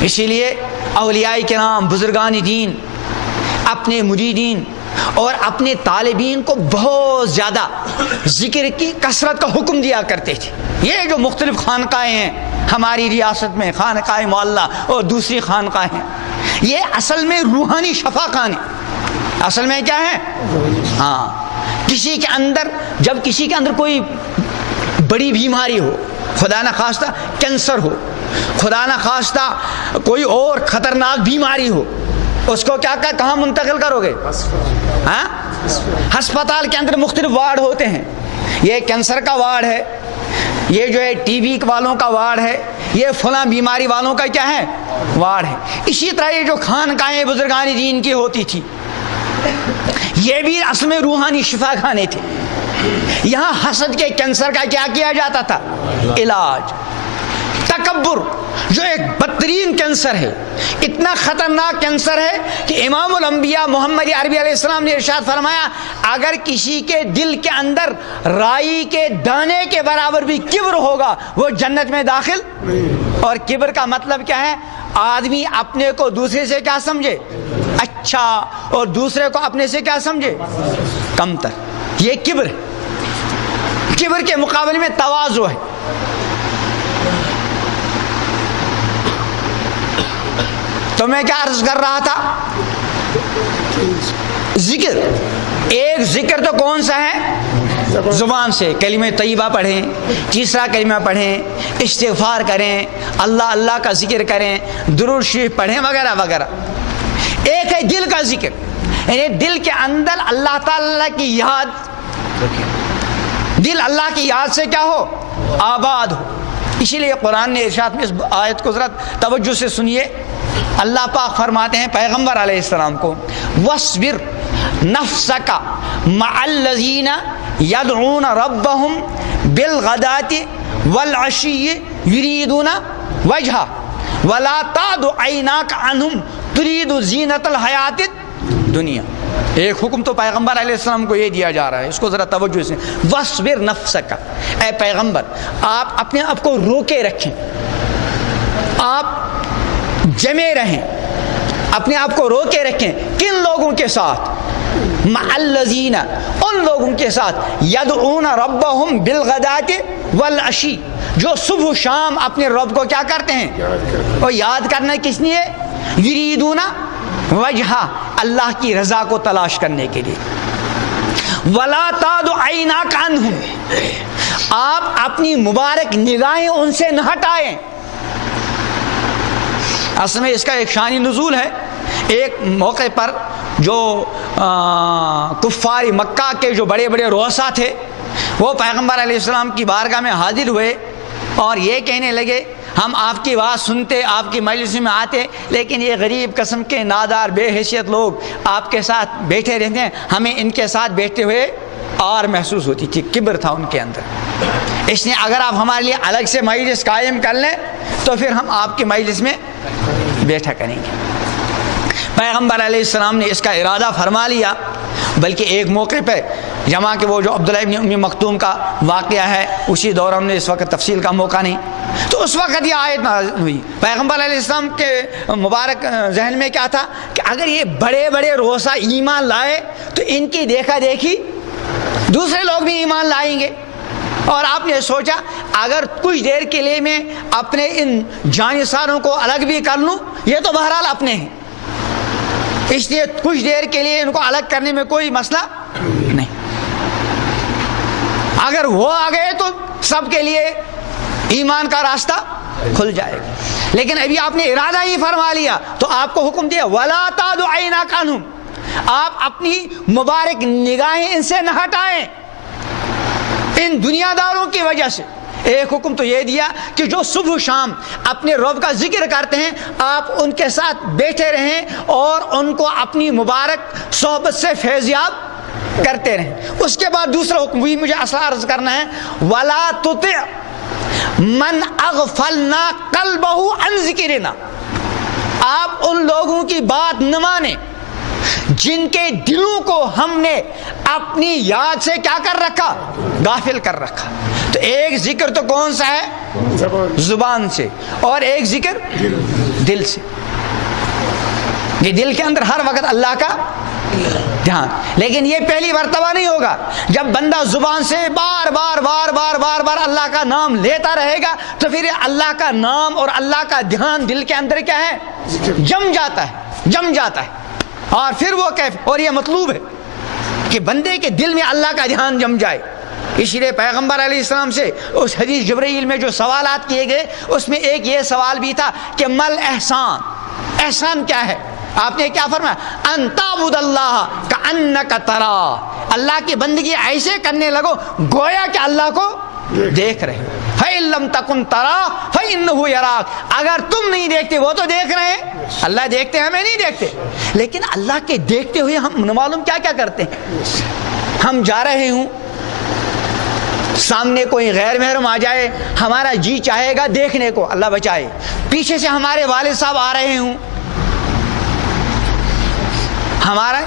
اسی لیے اولیاء کرام، بزرگان دین اپنے مریدین اور اپنے طالبین کو بہت زیادہ ذکر کی کثرت کا حکم دیا کرتے تھے. یہ جو مختلف خانقاہیں ہیں ہماری ریاست میں، خانقاہ معلیٰ اور دوسری خانقاہیں، یہ اصل میں روحانی شفا خانے. اصل میں کیا ہے؟ ہاں، کسی کے اندر، جب کسی کے اندر کوئی بڑی بیماری ہو، خدا نہ خواستہ کینسر ہو، خدا نہ خواستہ کوئی اور خطرناک بیماری ہو، اس کو کیا کہاں منتقل کرو گے؟ ہاں، ہسپتال کے اندر مختلف وارڈ ہوتے ہیں. یہ کینسر کا وارڈ ہے، یہ جو ہے ٹی بی والوں کا وارڈ ہے، یہ فلاں بیماری والوں کا کیا ہے؟ وارڈ ہے. اسی طرح یہ جو خانقاہیں بزرگان دین کی ہوتی تھی، یہ بھی اصل میں روحانی شفا خانے تھے. یہاں حسد کے کینسر کا کیا کیا جاتا تھا؟ علاج. تکبر جو ایک بدترین کینسر ہے، اتنا خطرناک کینسر ہے کہ امام الانبیاء محمد عربی علیہ السلام نے ارشاد فرمایا اگر کسی کے دل کے اندر رائی کے دانے کے برابر بھی کبر ہوگا وہ جنت میں داخل. اور کبر کا مطلب کیا ہے؟ آدمی اپنے کو دوسرے سے کیا سمجھے؟ اچھا، اور دوسرے کو اپنے سے کیا سمجھے؟ کمتر. یہ کبر ہے. کبر کے مقابلے میں تواضع ہے. تو میں کیا عرض کر رہا تھا؟ ذکر. ایک ذکر تو کون سا ہے؟ زبان سے کلمہ طیبہ پڑھیں، تیسرا کلمہ پڑھیں، استغفار کریں، اللہ اللہ کا ذکر کریں، درود شریف پڑھیں وغیرہ وغیرہ۔ ایک ہے دل کا ذکر، یعنی دل کے اندر اللہ تعالیٰ کی یاد، دل اللہ کی یاد سے کیا ہو؟ آباد ہو۔ اسی لیے قرآن نے ارشاد میں اس آیت کو ذرا توجہ سے سنیے، اللہ پاک فرماتے ہیں پیغمبر علیہ السلام کو، وَاصْبِرْ نَفْسَكَ مَعَ الَّذِينَ يَدْعُونَ رَبَّهُمْ بِالْغَدَاةِ وَالْعَشِيِّ يُرِيدُونَ وَجْهَهُ وَلَا تَعْدُ عَيْنَاكَ عَنْهُمْ تُرِيدُ زِينَةَ الْحَيَاةِ الدُّنْيَا۔ ایک حکم تو پیغمبر علیہ السلام کو یہ دیا جا رہا ہے، اس کو ذرا توجہ سے، وَاصْبِرْ نَفْسَكَ، اے پیغمبر آپ اپنے آپ کو روکے رکھیں، آپ جمے رہیں، اپنے آپ کو روکے رکھیں۔ کن لوگوں کے ساتھ؟ مع الذین، ان لوگوں کے ساتھ، یدعون ربہم بالغداة والعشی، جو صبح و شام اپنے رب کو کیا کرتے ہیں؟ اور یاد کرنا کس لیے؟ یریدون وجہ، اللہ کی رضا کو تلاش کرنے کے لیے۔ ولا تعد عیناک عنہم، آپ اپنی مبارک نگاہیں ان سے نہ ہٹائیں۔ اصل میں اس کا ایک شانی نزول ہے۔ ایک موقع پر جو کفار مکہ کے جو بڑے بڑے رؤسا تھے، وہ پیغمبر علیہ السلام کی بارگاہ میں حاضر ہوئے اور یہ کہنے لگے ہم آپ کی بات سنتے، آپ کی مجلس میں آتے، لیکن یہ غریب قسم کے نادار بے حیثیت لوگ آپ کے ساتھ بیٹھے رہتے ہیں، ہمیں ان کے ساتھ بیٹھتے ہوئے اور محسوس ہوتی تھی، کبر تھا ان کے اندر۔ اس لیے اگر آپ ہمارے لیے الگ سے مجلس قائم کر لیں تو پھر ہم آپ کی مجلس میں بیٹھا کریں گے۔ پیغمبر علیہ السلام نے اس کا ارادہ فرما لیا، بلکہ ایک موقع پہ جمع کہ وہ جو عبداللہ ابن ام مکتوم کا واقعہ ہے، اسی دور ہم نے اس وقت تفصیل کا موقع نہیں، تو اس وقت یہ آیت نازل ہوئی۔ پیغمبر علیہ السلام کے مبارک ذہن میں کیا تھا کہ اگر یہ بڑے بڑے روسا ایمان لائے تو ان کی دیکھا دیکھی دوسرے لوگ بھی ایمان لائیں گے، اور آپ نے سوچا اگر کچھ دیر کے لیے میں اپنے ان جانثاروں کو الگ بھی کر لوں، یہ تو بہرحال اپنے ہیں، اس لیے کچھ دیر کے لیے ان کو الگ کرنے میں کوئی مسئلہ نہیں، اگر وہ آ گئے تو سب کے لیے ایمان کا راستہ کھل جائے گا۔ لیکن ابھی آپ نے ارادہ ہی فرما لیا تو آپ کو حکم دیا وَلَا تَعْدُ عَيْنَاكَ عَنْهُمْ، آپ اپنی مبارک نگاہیں ان سے نہ ہٹائیں ان دنیا داروں کی وجہ سے۔ ایک حکم تو یہ دیا کہ جو صبح و شام اپنے رب کا ذکر کرتے ہیں آپ ان کے ساتھ بیٹھے رہیں اور ان کو اپنی مبارک صحبت سے فیضیاب کرتے رہیں۔ اس کے بعد دوسرا حکم بھی مجھے اصل عرض کرنا ہے، وَلَا تُطِعْ مَنْ أَغْفَلْنَا قَلْبَهُ عَنْ ذِكْرِنَا، آپ ان لوگوں کی بات نہ مانیں جن کے دلوں کو ہم نے اپنی یاد سے کیا کر رکھا؟ غافل کر رکھا۔ تو ایک ذکر تو کون سا ہے؟ زبان سے، اور ایک ذکر دل سے۔ یہ دل کے اندر ہر وقت اللہ کا دھیان، لیکن یہ پہلی مرتبہ نہیں ہوگا۔ جب بندہ زبان سے بار بار بار بار بار بار اللہ کا نام لیتا رہے گا تو پھر اللہ کا نام اور اللہ کا دھیان دل کے اندر کیا ہے؟ جم جاتا ہے، جم جاتا ہے، اور پھر وہ کیف، اور یہ مطلوب ہے کہ بندے کے دل میں اللہ کا دھیان جم جائے۔ اسی لیے پیغمبر علیہ السلام سے اس حدیث جبرائیل میں جو سوالات کیے گئے اس میں ایک یہ سوال بھی تھا کہ مل احسان، احسان کیا ہے؟ آپ نے کیا فرمایا؟ ان تعبد اللہ کأنک تراہ، اللہ کی بندگی ایسے کرنے لگو گویا کہ اللہ کو دیکھ رہے۔ فَإِن لَمْ تَكُنْ تَرَاهُ فَإِنَّهُ يَرَاكَ، اگر تم نہیں دیکھتے وہ تو دیکھ رہے ہیں، اللہ دیکھتے ہیں ہمیں نہیں دیکھتے، لیکن اللہ کے دیکھتے ہوئے ہم معلوم کیا کیا کرتے ہیں؟ ہم جا رہے ہوں، سامنے کوئی غیر محرم آ جائے، ہمارا جی چاہے گا دیکھنے کو، اللہ بچائے، پیچھے سے ہمارے والد صاحب آ رہے ہوں،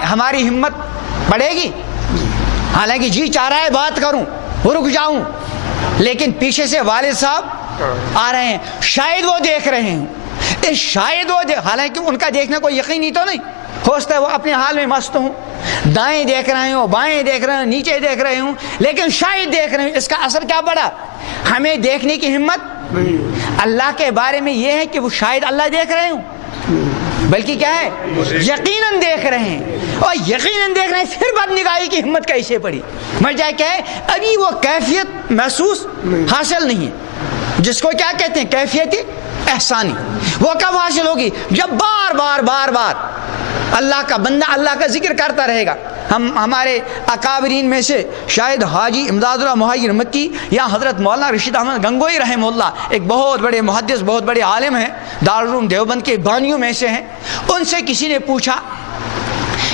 ہماری ہمت بڑھے گی، حالانکہ جی چاہ رہا ہے بات کروں، رک جاؤں، لیکن پیچھے سے والد صاحب آ رہے ہیں، شاید وہ دیکھ رہے ہیں، شاید وہ حالانکہ ان کا دیکھنے کو یقینی تو نہیں، ہو سکتا ہے وہ اپنے حال میں مست ہوں، دائیں دیکھ رہے ہوں، بائیں دیکھ رہے ہوں، نیچے دیکھ رہے ہوں، لیکن شاید دیکھ رہے ہوں۔ اس کا اثر کیا پڑا؟ ہمیں دیکھنے کی ہمت نہیں۔ اللہ کے بارے میں یہ ہے کہ وہ شاید اللہ دیکھ رہے ہوں، بلکہ کیا ہے؟ یقیناً دیکھ رہے ہیں، اور یقیناً دیکھ رہے ہیں پھر بدنگاہی کی ہمت کیسے پڑی. وجہ کیا ہے؟ ابھی وہ کیفیت محسوس حاصل نہیں ہے جس کو کیا کہتے ہیں کیفیت احسانی. وہ کب حاصل ہوگی؟ جب بار بار بار بار اللہ کا بندہ اللہ کا ذکر کرتا رہے گا. ہمارے اکابرین میں سے شاید حاجی امداد اللہ مہاجر مکی یا حضرت مولانا رشید احمد گنگوئی رحمہ اللہ ایک بہت بڑے محدث بہت بڑے عالم ہیں، دارالعلوم دیوبند کے بانیوں میں سے ہیں. ان سے کسی نے پوچھا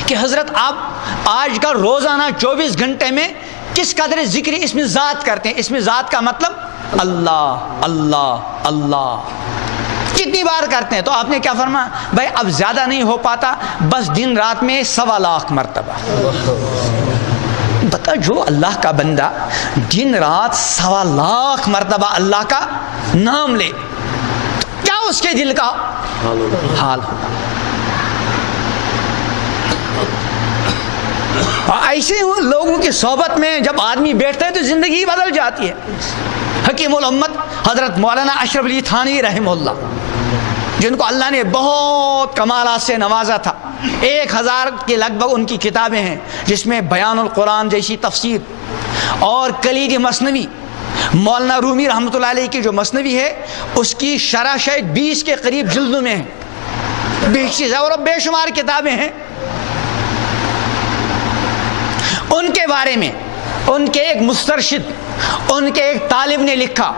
کہ حضرت آپ آج کا روزانہ 24 گھنٹے میں کس قدر ذکر اسم ذات کرتے ہیں؟ اسم ذات کا مطلب اللہ اللہ اللہ کتنی بار کرتے ہیں؟ تو آپ نے کیا فرمایا؟ بھائی اب زیادہ نہیں ہو پاتا، بس دن رات میں 1.25 لاکھ مرتبہ. بتا جو اللہ کا بندہ دن رات 1.25 لاکھ مرتبہ اللہ کا نام لے تو کیا اس کے دل کا حال ہوگا. ایسے لوگوں کی صحبت میں جب آدمی بیٹھتا ہے تو زندگی بدل جاتی ہے. حکیم الامت حضرت مولانا اشرف علی تھانوی رحمہ اللہ جن کو اللہ نے بہت کمالات سے نوازا تھا، 1000 کے لگ بھگ ان کی کتابیں ہیں جس میں بیان القرآن جیسی تفسیر اور کلید مثنوی مولانا رومی رحمۃ اللہ علیہ کی جو مثنوی ہے اس کی شرح شاید 20 کے قریب جلدوں میں ہے، 20 چیز اور بے شمار کتابیں ہیں. ان کے بارے میں ان کے ایک مسترشد ان کے ایک طالب نے لکھا،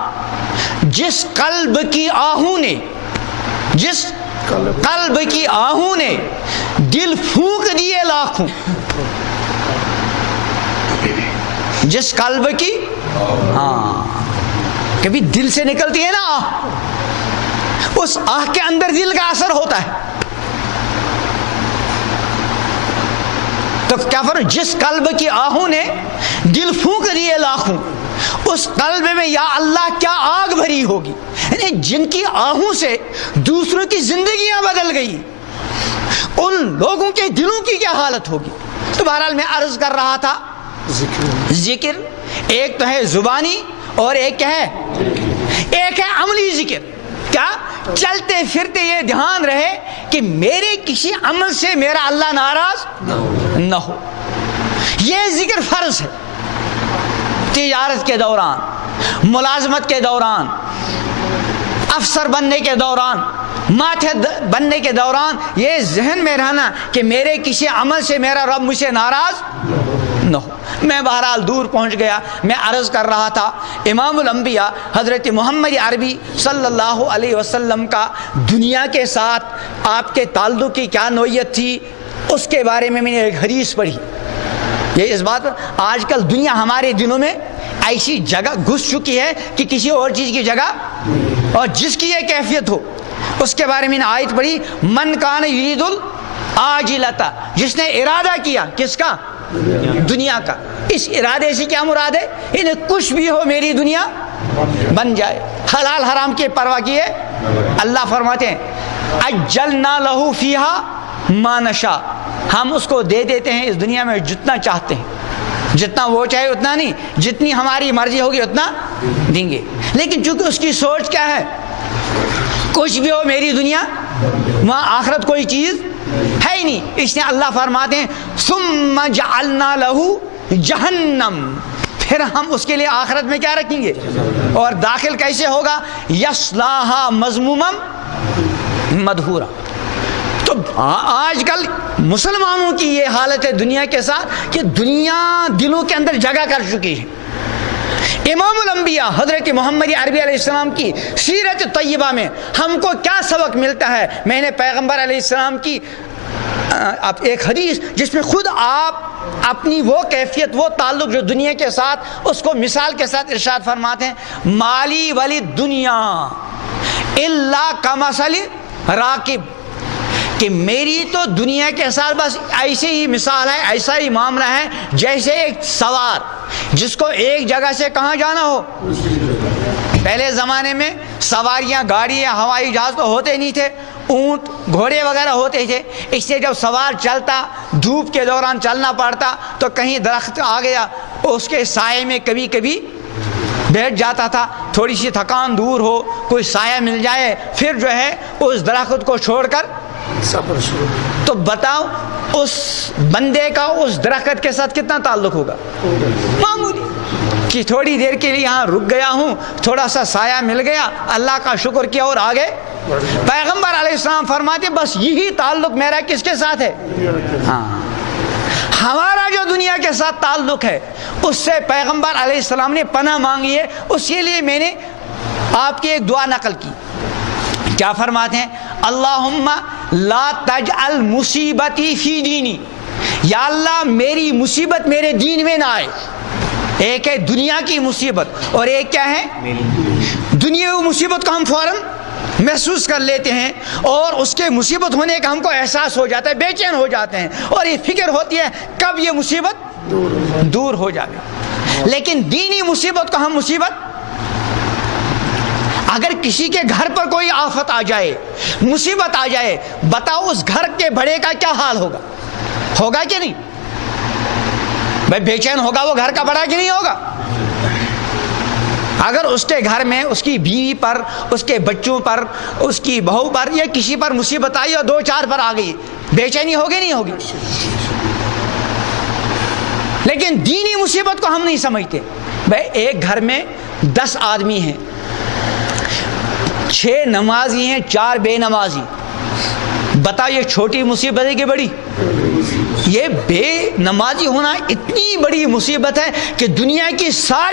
جس قلب کی آہوں نے دل پھونک دیے لاکھوں، جس قلب کی کبھی دل سے نکلتی ہے نا آہ، اس آہ کے اندر دل کا اثر ہوتا ہے. تو کیا فرمایا؟ جس قلب کی آہوں نے دل پھونک دیے لاکھوں، اس قلب میں یا اللہ کیا آگ بھری ہوگی. یعنی جن کی آہوں سے دوسروں کی زندگیاں بدل گئی، ان لوگوں کے دلوں کی کیا حالت ہوگی. تو بہرحال میں عرض کر رہا تھا ذکر ایک تو ہے زبانی اور ایک کیا ہے؟ ایک ہے عملی ذکر. کیا؟ چلتے پھرتے یہ دھیان رہے کہ میرے کسی عمل سے میرا اللہ ناراض نہ ہو. یہ ذکر فرض ہے. تجارت کے دوران، ملازمت کے دوران، افسر بننے کے دوران، ماتھے بننے کے دوران یہ ذہن میں رہنا کہ میرے کسی عمل سے میرا رب مجھ سے ناراض نہ ہو. میں بہرحال دور پہنچ گیا. میں عرض کر رہا تھا امام الانبیاء حضرت محمد عربی صلی اللہ علیہ وسلم کا دنیا کے ساتھ آپ کے تعلق کی کیا نوعیت تھی، اس کے بارے میں نے ایک حدیث پڑھی. یہ اس بات آج کل دنیا ہمارے دنوں میں ایسی جگہ گھس چکی ہے کہ کسی اور چیز کی جگہ اور جس کی یہ کیفیت ہو. اس کے بارے میں نے آیت پڑھی، من کان یرید العاجلۃ، جس نے ارادہ کیا کس کا؟ دنیا کا. اس ارادے سے کیا مراد ہے؟ انہیں کچھ بھی ہو میری دنیا بن جائے، حلال حرام کی پرواہ کیے. اللہ فرماتے ہیں اجلنا لہ فیہا ما نشاء، ہم اس کو دے دیتے ہیں اس دنیا میں جتنا چاہتے ہیں، جتنا وہ چاہے اتنا نہیں، جتنی ہماری مرضی ہوگی اتنا دیں گے. لیکن چونکہ اس کی سوچ کیا ہے؟ کچھ بھی ہو میری دنیا، وہاں آخرت کوئی چیز ہے ہی نہیں. اس نے اللہ فرماتے ہیں ثم جعلنا لہ جہنم، پھر ہم اس کے لیے آخرت میں کیا رکھیں گے؟ اور داخل کیسے ہوگا؟ یصلاھا مذموما مدحورا. تو آج کل مسلمانوں کی یہ حالت ہے دنیا کے ساتھ کہ دنیا دلوں کے اندر جگہ کر چکی ہے. امام الانبیاء حضرت محمد عربی علیہ السلام کی سیرت طیبہ میں ہم کو کیا سبق ملتا ہے؟ میں نے پیغمبر علیہ السلام کی ایک حدیث جس میں خود آپ اپنی وہ کیفیت وہ تعلق جو دنیا کے ساتھ اس کو مثال کے ساتھ ارشاد فرماتے ہیں، مالی ولی دنیا الا کمثل راکب، کہ میری تو دنیا کے ساتھ بس ایسی ہی مثال ہے، ایسا ہی معاملہ ہے جیسے ایک سوار جس کو ایک جگہ سے کہاں جانا ہو. پہلے زمانے میں سواریاں گاڑیاں ہوائی جہاز تو ہوتے نہیں تھے، اونٹ گھوڑے وغیرہ ہوتے تھے. اس سے جب سوار چلتا دھوپ کے دوران چلنا پڑتا تو کہیں درخت آ گیا اس کے سائے میں کبھی کبھی بیٹھ جاتا تھا، تھوڑی سی تھکان دور ہو کوئی سایہ مل جائے پھر جو ہے اس درخت کو چھوڑ کر سفر شروع. تو تو بتاؤ اس بندے کا اس درخت کے ساتھ کتنا تعلق ہوگا؟ معمولی، کہ تھوڑی دیر کے لیے یہاں رک گیا ہوں، تھوڑا سا سایہ مل گیا، اللہ کا شکر کیا اور آگے۔ پیغمبر علیہ السلام فرماتے بس یہی تعلق میرا کس کے ساتھ ہے؟ ہاں، ہمارا جو دنیا کے ساتھ تعلق ہے اس سے پیغمبر علیہ السلام نے پناہ مانگی ہے۔ اسی لیے میں نے آپ کی ایک دعا نقل کی، کیا فرماتے ہیں؟ اللہم لا تجعل مصیبتی فی دینی، یا اللہ میری مصیبت میرے دین میں نہ آئے۔ ایک ہے دنیا کی مصیبت اور ایک کیا ہے؟ دنیاوی مصیبت کو ہم فوراً محسوس کر لیتے ہیں اور اس کے مصیبت ہونے کا ہم کو احساس ہو جاتا ہے، بے چین ہو جاتے ہیں اور یہ فکر ہوتی ہے کب یہ مصیبت دور ہو جائے۔ لیکن دینی مصیبت کو ہم مصیبت، اگر کسی کے گھر پر کوئی آفت آ جائے، مصیبت آ جائے، بتاؤ اس گھر کے بڑے کا کیا حال ہوگا؟ ہوگا کہ نہیں بھائی؟ بے چین ہوگا وہ گھر کا بڑا کہ نہیں ہوگا؟ اگر اس کے گھر میں اس کی بیوی پر، اس کے بچوں پر، اس کی بہو پر یا کسی پر مصیبت آئی اور 2-4 پر آ گئی، بے چینی ہوگی نہیں ہوگی؟ لیکن دینی مصیبت کو ہم نہیں سمجھتے۔ بھائی ایک گھر میں 10 آدمی ہیں، 6 نمازی ہیں، 4 بے نمازی، بتا یہ چھوٹی مصیبت ہے کہ بڑی؟ یہ بے نمازی ہونا اتنی بڑی مصیبت ہے کہ دنیا کی ساری